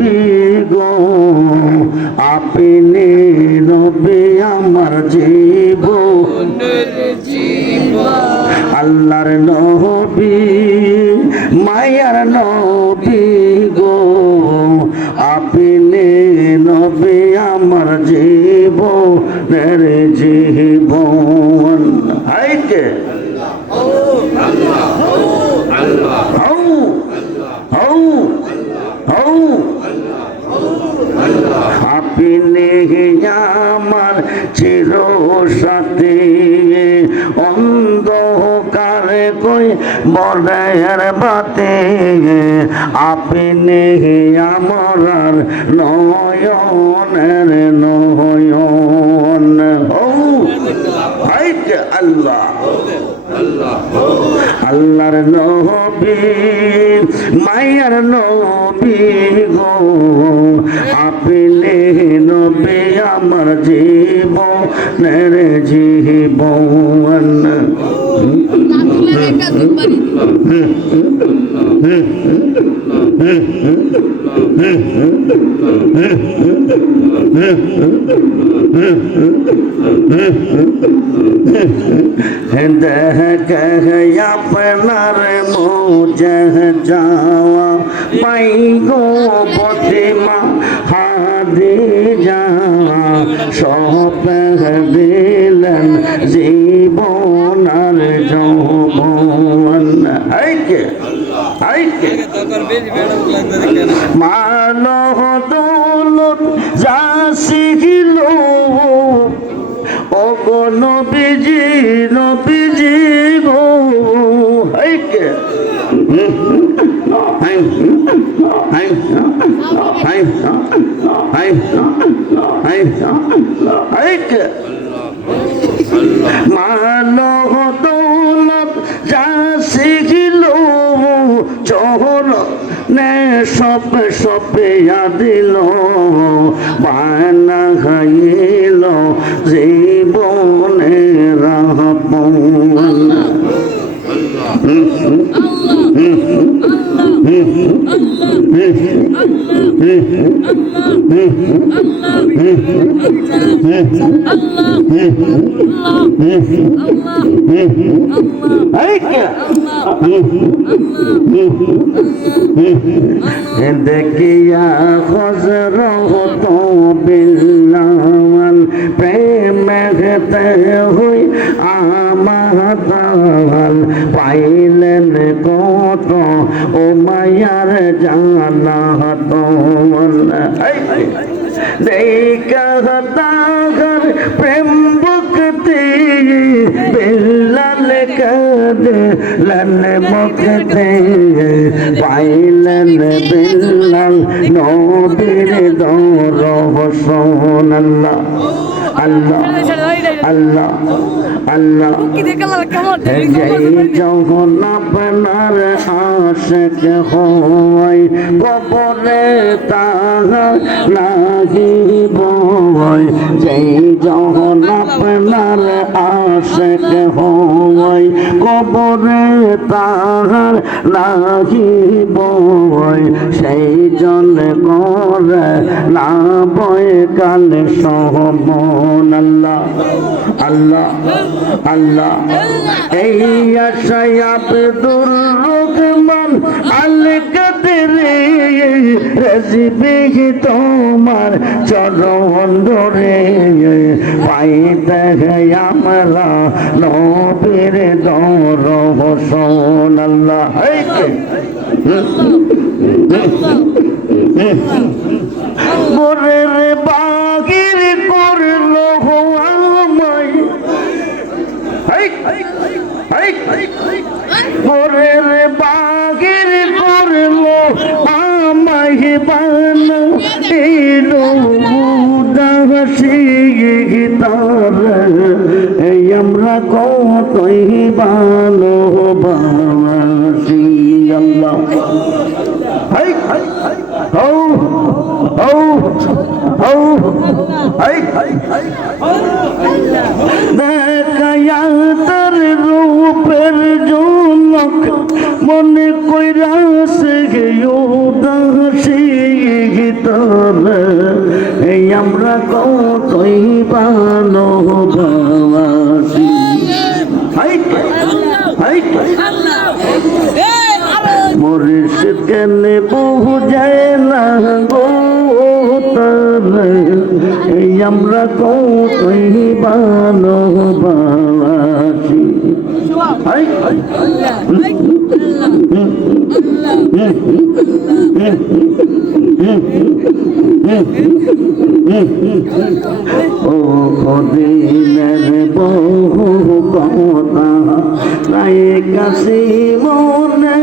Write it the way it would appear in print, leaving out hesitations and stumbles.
নবী গো আপনি নবী আমার জীবনের আল্লাহর নবী মায়ার নবী গো আপনি নবী আমার জীবনের জীবন হাইকে আপনি আমার চির সাথী অন্ধকারে কই বড়ের বাতে আপনি আমার নয়নের নয়ন আল্লাহ আল্লাহর নবী মায়ার নবী গো আপনি নবী আমার জীবনের জীবন দেখ আপনার মোজে যাওয়া পাই গো প্রতিমা হাদি যাওয়া সব দিলেন জীবন আর যৌবন আইকে আইকে মানো দৌলত যা শিখিল ও গো নবীজি নবীজি গো হাইকে হাইকে মানো দৌলত যা শিখিল চোর নে সপ সপিয়া দিল বানা খাইল জীবনে রাপন দেখিয়া খজর তো বিল্লাল প্রেমে হই আমাদাল পাইলেন কত ও মায়ার জানা তমন দেখা তাহার প্রেম ভক্তি বিল্লাল কাঁদলেন মুক্তি পাইলেন বিল্লাল নবীর দরশন আল্লাহ আল্লাহ আল্লাহ আল্লাহ যখন আপনার আশেক হয় কবরে তাহার লাগিব যেই যখন আপনার আশেক হয় কবরে তাহার লাগিব সেই জল করে না বয় কাল সহমন আল্লাহ আল্লাহ আল্লাহ এই আশায় আব্দুর রহমান আল কাদেরে রেজিবে তোমার চরণ ধরে পাই দেখে আমরা নবীর দরশন আল্লাহ মোরের বাগির করলো আমায় মোরের বাগির করলো আমায় বানো এলো উদাসী তার এই আমরা কতই ভালোবাসি আল্লাহ দেখায়া তার রূপের জনক ভিতরে এই আমরা কতই ভালোবাসি। মুর্শিদ কেনে বুঝায় না গো তারে এই আমরা কতই ভালোবাসি। ও দিনের বহু কথা রায় কাশি মনে